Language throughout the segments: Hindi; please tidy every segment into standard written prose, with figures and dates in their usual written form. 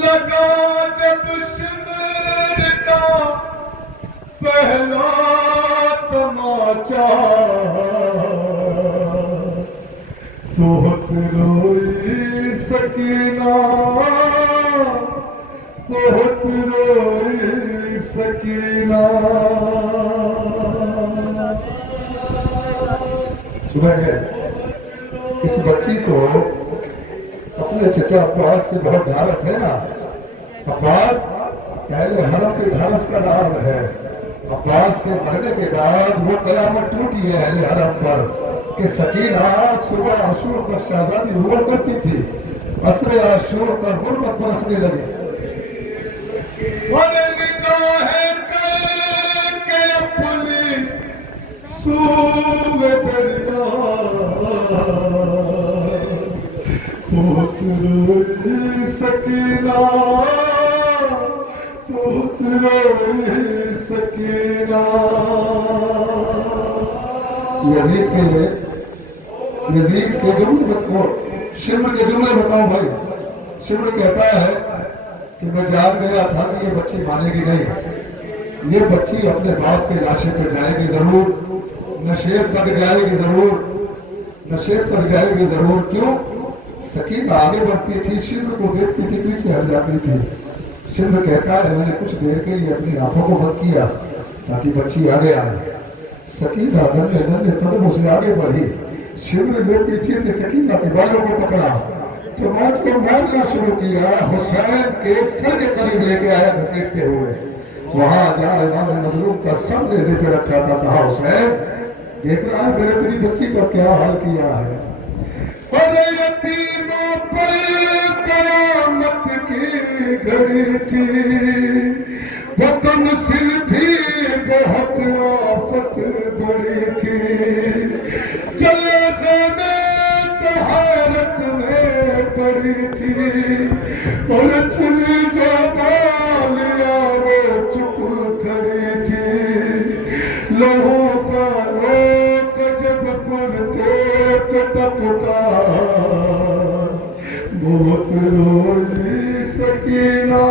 लगा जब शिमर का पहला तमाचा, बहुत रोई सकीना, बहुत रोई सकीना। सुना है इस बच्ची को अपने चचा अब्बास से बहुत ढारस है ना। अब्बास पहले हरम के ढारस का नाम है। अब्बास के मरने के बाद वो कयामत टूटी है अहले हरम पर कि सकीना सुबह आशूर तक शहजादी हुआ करती थी, असरे आशूर पर गुर्बत बरसने लगी। सूग दरिया बहुत रोई सकीना, बहुत रोई सकीना। यजीद के जुमले बताओ, शिमर के जुमले बताओ भाई। शिमर कहता है कि मैं जान गया था कि ये बच्ची मानेगी नहीं, ये बच्ची अपने बाप के लाशे पे जाएगी जरूर, नशेब तक जाएगी जरूर, नशेब तक जाएगी जरूर। क्यों? सकीना आगे बढ़ती थी, शिमर को देखती थी, पीछे हट जाती थी। शिमर कहता है मैंने कुछ देर के लिए अपनी आंखों को बंद किया ताकि बच्ची आगे आए। सकीना नन्हे नन्हे कदमों से आगे बढ़ी। शिमर ने पीछे से सकीना के बालों को पकड़ा तो मौत को मारना शुरू किया। हुसैन के सर के करीब लेके आया घसीटते हुए। वहां जहाँ इमाम मजलूम का सर नेज़े पे रखा था, कहा हुसैन देख रहा है मेरे तेरी बच्ची का क्या हाल किया है। अरे यतीमों पर क़यामत की घड़ी थी, वो कमसिन थी, बहुत आफत बड़ी थी। चले खाने तो हैरत में पड़ी थी, और चली जो बालिया वो चुप खड़ी थी। लहू का लोक जब कुर्ते पे टपका, बहुत रोई सकीना।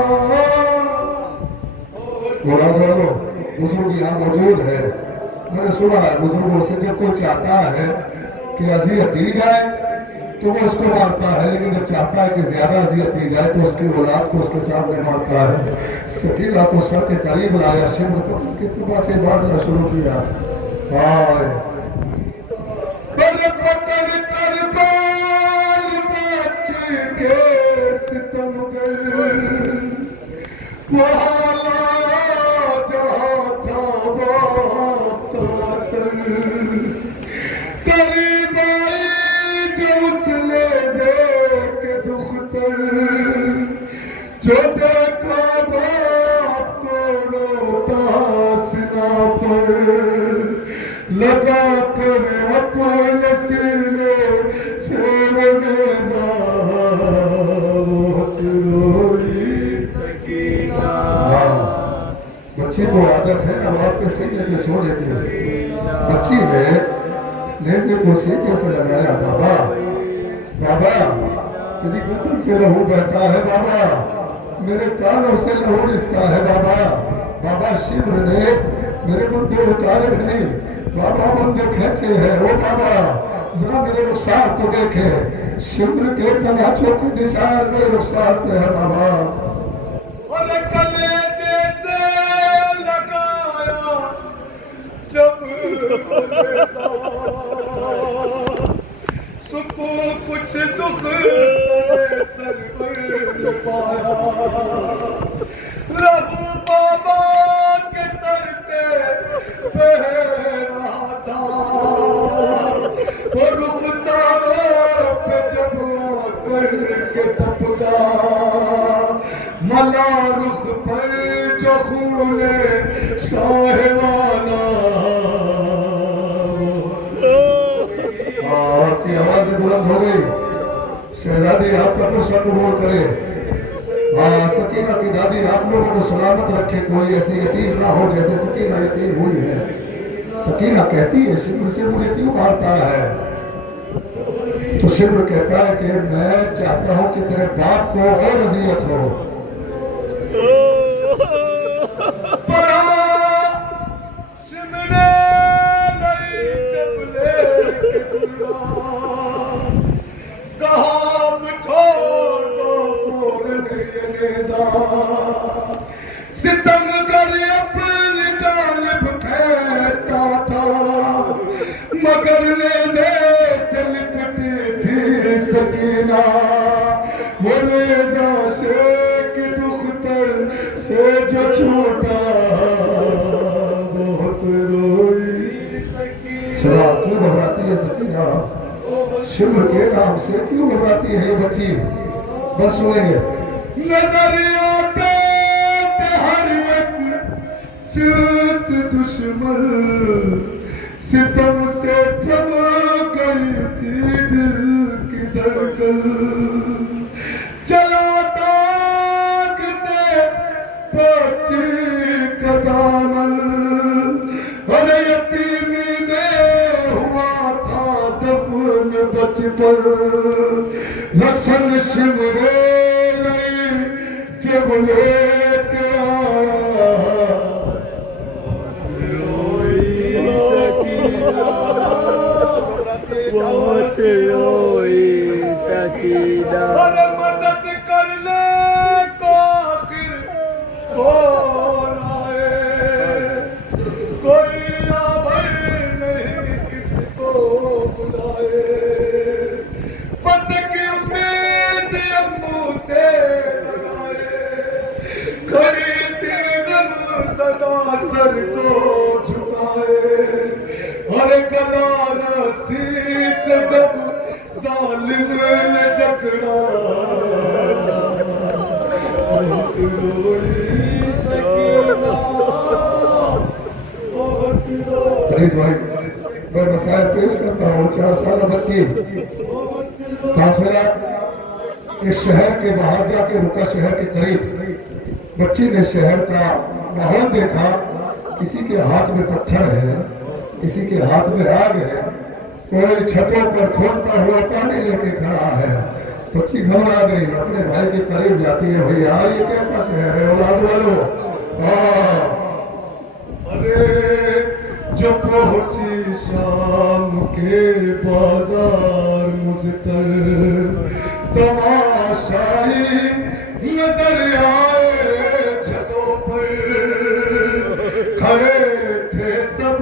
बुजुर्ग यहाँ मौजूद है, मैंने सुना है बुजुर्गों से जब कोई चाहता है कि अजियत दी जाए तो वो उसको मारता है, लेकिन जब चाहता है कि ज्यादा अजियत दी जाए तो उसकी औलाद को उसके सामने मारता है। सकीना को सर के करीब लाया, शिमर को कितने बातें मारना शुरू किया। पकड़ कर बाल बच्चे के सितमगर, वहाँ लाया जहाँ था बाप का सर। करीब आई जो उसने देख दुख्तर, जो देखा बाप को रोता सिना पर, लगा कर अपने सीने से नेज़ा, बहुत रोई सकीना। बच्ची को आदत है ना बाप के सीने पे सो लेती है। बच्ची ने नेज़े को सीने से लगाया। बाबा बाबा तेरी गर्दन से लहू बहता है बाबा, मेरे कानों से लहू रिश्ता है बाबा। बाबा शिमर ने मेरे बंदे उतारे नहीं, बाबा बंदे खेचे हैं। ओ बाबा जरा मेरे रुखसार तो देखे, शिमर के तमाचों के निशान मेरे रुखसार पे है बाबा। और कलेजे से लगाया जब सुको कुछ दुख सर पर पाया। लहू बाबा के सर से बह रहा था, वो रुखसारों पे जब आकर के टपका। मला रुख पर जो खूने शाह वाला, आपकी आवाज बुलंद हो गई। शहजादी आपका तो शक कबूल करे। सकीना की दादी आप लोगों को सलामत रखे, कोई ऐसी यतीम ना हो जैसे सकीना यतीम हुई है। सकीना कहती है शिमर से मुझे क्यों मारता है? तो शिमर कहता है कि मैं चाहता हूं कि तेरे बाप को और अजियत हो, ये नेज़ा सितमगर अपनी जानिब खींचता था मगर नेज़े से लिपटी थी सकीना वो नेज़ा शेख दुख्तर से जो छूटा बहुत रोई सकीना। क्यों घबराती है सकीना? शिम्र के नाम से क्यों घबराती है ये बच्ची? बस सुनेंगे। नजरियाते हर एक सित दुश्मन सितम से थम गई थी दिल की धड़कन चला ताक से बच्ची का दामन अरे यतीमी में हुआ था दफन बचपन रसन शिमरे नहीं जब लेके आया बहुत रोई सकीना अरे मदद करने को आखिर कौन आए कोई आभर नहीं किसको बुलाए बस की उम्मीद अम्मू से लगाए खड़ी थी गम सदा सर को झुकाए और गला रस्सी से जब जालिम ने जकड़ा प्लीज भाई मैं मसाइल पेश करता हूँ। 4 साल बच्ची काफिला इस शहर के बाहर जाके रुका शहर के करीब बच्ची ने शहर का माहौल देखा किसी के हाथ में पत्थर है किसी के हाथ में आग है कोई छतों पर खोलता हुआ पानी लेके खड़ा है। बच्ची घबरा गई अपने भाई के करीब जाती है भैया ये कैसा शहर है औलाद वालों। अरे जो पहुंची शाम के बाजार मुझतर तमाशाई नजर आए छतों पर खड़े थे सब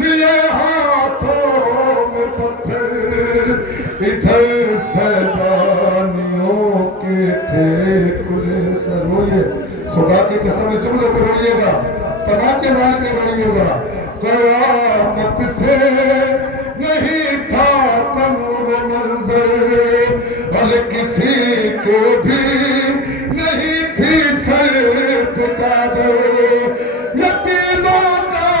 लिए हाथों में पत्थर इधर सैलानियों के थे खुले सर। रोइए खुदा की कसम जुमले पर रोइएगा तमाचे मार के रोइएगा। कयामत से नहीं था कम वो मंजर भले किसी को भी नहीं थी सर पे चादर यतीमों का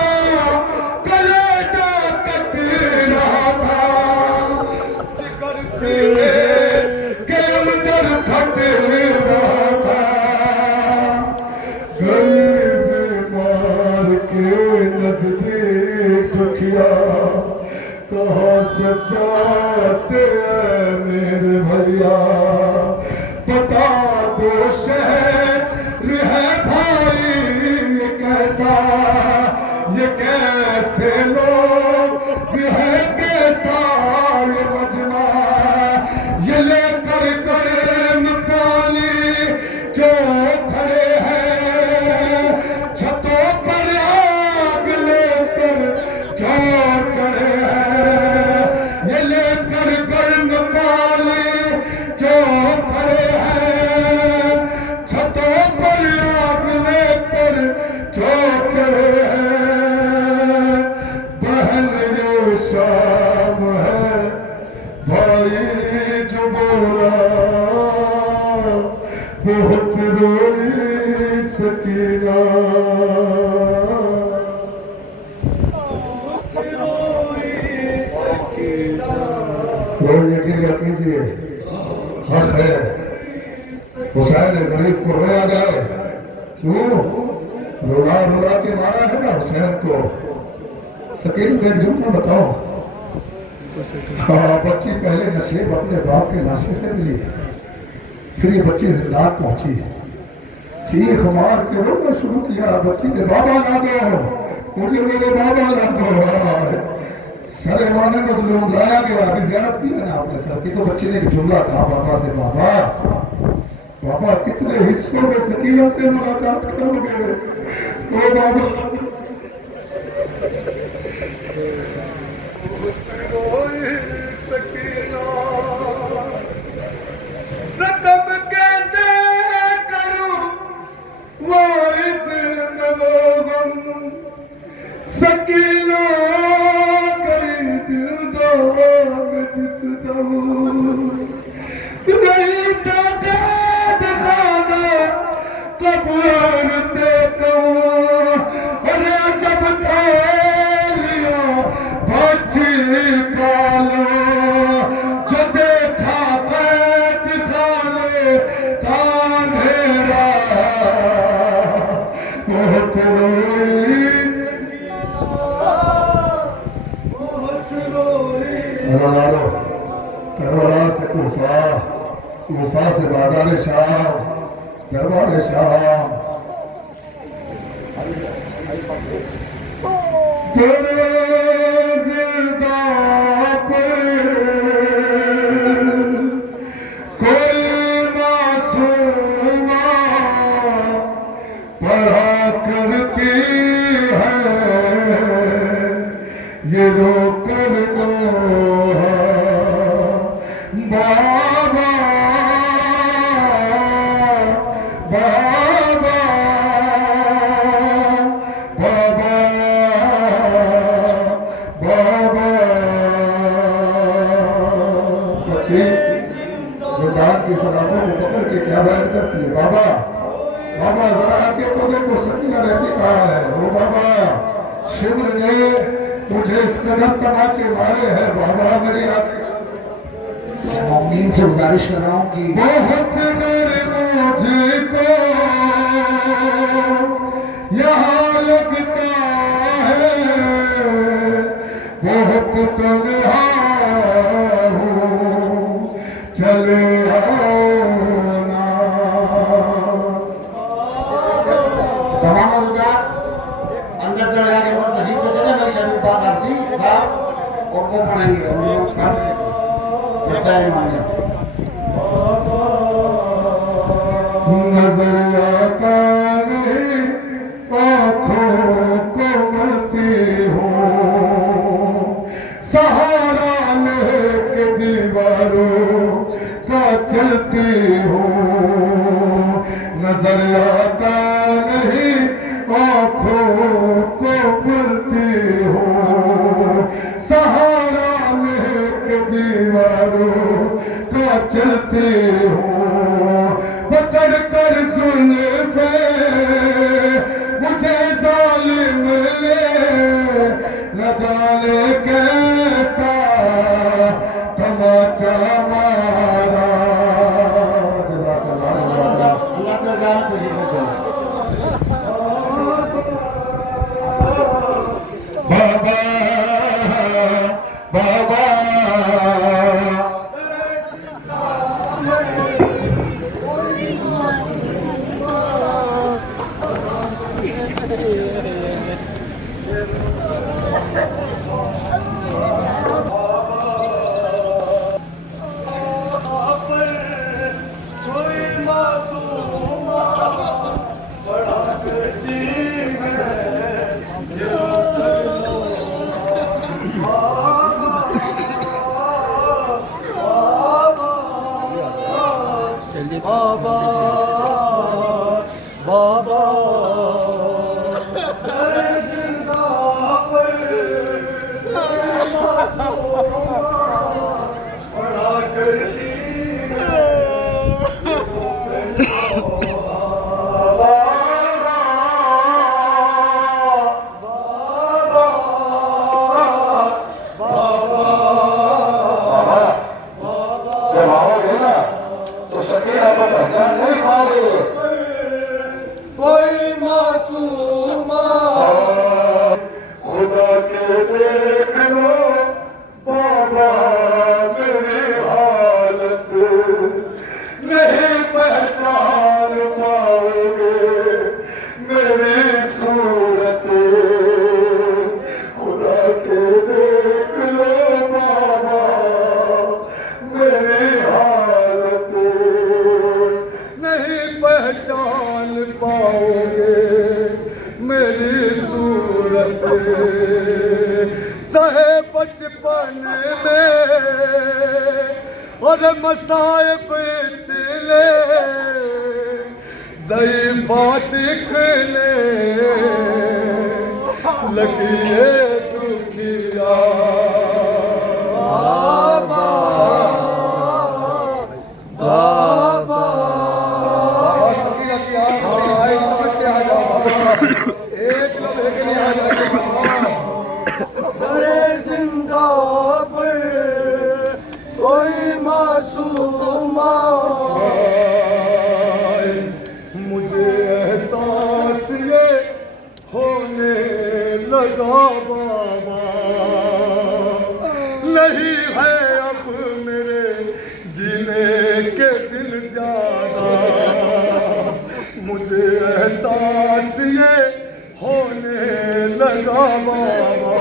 कलेजा कट रहा था जिगर सीने के अंदर फट रहा था गरीब मार के नजदीक दुखिया कहाँ सच्चा से मेरे भैया बता दो शहर है भाई ये कैसा ये कैसे लोग है कैसा ये मजमा ये लेकर गर्म पानी क्यों खड़े हैं छतों पर आग लेकर क्यों चढ़े हैं ये लेकर गर्म पानी क्यों खड़े हैं छतों पर आग लेकर क्यों चढ़े हैं। बहन ये शाम है भाई जो बोला बहुत रोई सकीना यकीन कीजिए हक है हुसैन गरीब को रोया जाए क्यों रोला रोला के मारा है ना हुसैन को। सकीन में जुमला बताओ हाँ बच्ची पहले नसीब अपने बाप के लाशे से मिली फिर ये बच्ची जिंदा पहुंची चीख मार के रोना शुरू किया बच्ची ने बाबा ला दो मुझे मेरे बाबा ला दो। सर इमाम मजलूम लाया गया अभी ज़ियारत की है ना आपने सर की तो बच्ची ने एक जुमला कहा बाबा से बाबा बाबा कितने हिस्सों में सकीना से मुलाकात करोगे? ओ बाबा सकीना रकम कैसे करूं वो सकीना गई दिलदार जिस दम नहीं तो कैद खाना कब्र से कहूं अरे जब था लिया बच्ची कालो जो देखा कैद खाने का अंधेरा बहुत रोई करबला से कुफा से बाजार शाम दरबार शाम तेरे जिंदा पे कोई मासूमा पढ़ा करती है ये रो कर दो बाबा बाबा बाबा बाबा बच्ची जिंदान की सलाखों को पकड़ के क्या बयान करती है? बाबा बाबा जरा आके तो देखो सकीना रहती कहाँ है? ओ बाबा शिवर ने मुझे इस कदर तमाचे मारे हैं बाबा मेरी आंखें मम्मीन से गुजारिश कर रहा हूँ कि बहुत मेरे मुझको यहाँ लगता है बहुत तन्हा हूँ चले आओ ना तमाम मौजूदा अंदर चले जाके बहुत तकलीफ देते थे मेरी सभी बात आपकी था उनको पढ़ेंगे नजर आता नहीं आँखों को मलती हूँ सहारा लेके दीवारों का चलती हूँ नजर आता नहीं आँखों को मलती हूँ सहारा दीवारों का चलती हूँ पकड़ कर जुल्फे मुझे जालिम ले न जाने कैसा तमाचा मारा बाबा बाबा पहचान पाओगे मेरी सूरत। सहे बचपन में और मसाइब इतने ज़ईफ़ा दिखने लगी है दुखिया। बाबा बाबा सकीना की आए समझ के आ जाओ बाबा, एक लम्हे के लिए आ जाओ दरे जिंदा पर कोई मासूम आए। मुझे एहसास ये होने लगा बाबा, नहीं है अब मेरे जीने के दिन ज्यादा। मुझे एहसास ये होने लगा बाबा,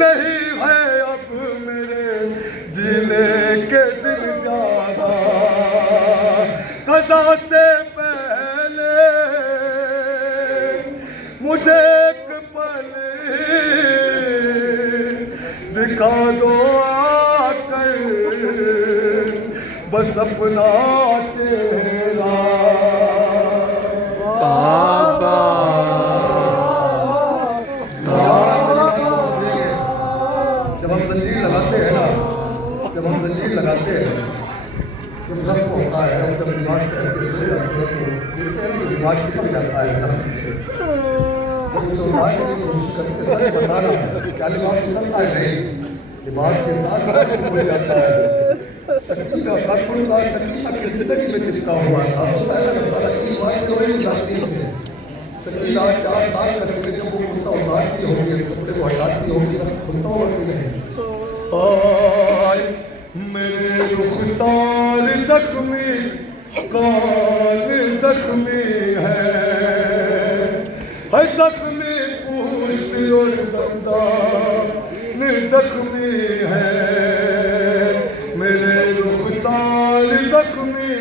नहीं है अब मेरे जीने के दिन ज्यादा। कज़ा से पहले मुझे एक पल दिखा दो आकर बस अपना चेहरा। बाबा जब हम जंजीर लगाते हैं ना, जब हम जंजीर लगाते हैं तो सबको होता है, जब दिमाग दिमाग खिसक जाता है क्या दिमाग फिसलता है? नहीं, दिमाग के साथ हो जाता है। सकीना का सकीना की जिंदगी में चिपका हुआ था। सकीना 4 साल का जब वो कुर्ता उतारती होगी, इस कपड़े को हटाती होगी, सब खुलता होगा कि नहीं? मेरे रुखसार जख्मी कान जख्मी है जख्मी पूछ और दंदान जख्मी है। मेरे रुखसार जख्मी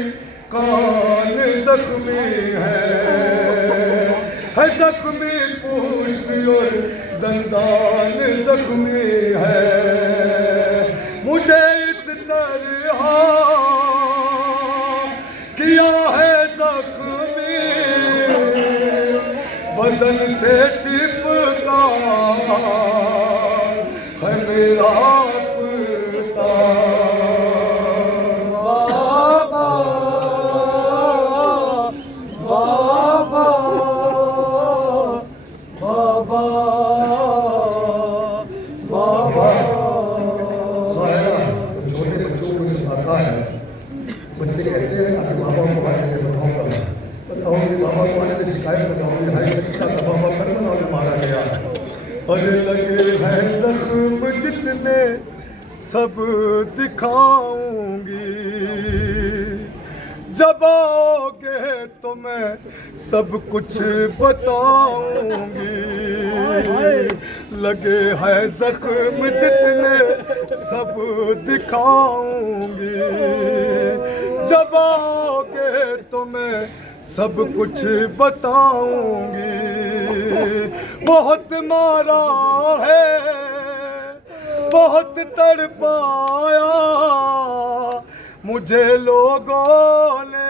कान जख्मी है जख्मी पूछ और दंदान जख्मी है। मुझे इस तरह किया है जख्मी, बदन से चिपका है मेरा पिता। बाबा बाबा बाबा बाबा। छोटे बच्चों को सिखाता है, बच्चे कहते हैं कि बाबा को आने के बताऊँगा, बताऊँगी बाबा को आने की शिकायत बताऊँगी। हाई शिक्षा का बाबा करबला में मारा गया। अरे लगे हैं जख्म जितने सब दिखाऊंगी, जब आओगे तो मैं सब कुछ बताऊंगी। लगे हैं जख्म जितने सब दिखाऊंगी, जब आओगे तो मैं सब कुछ बताऊंगी। बहुत मारा है, बहुत तड़पाया मुझे लोगों ने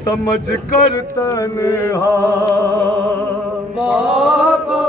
समझ कर तन्हा। बाबा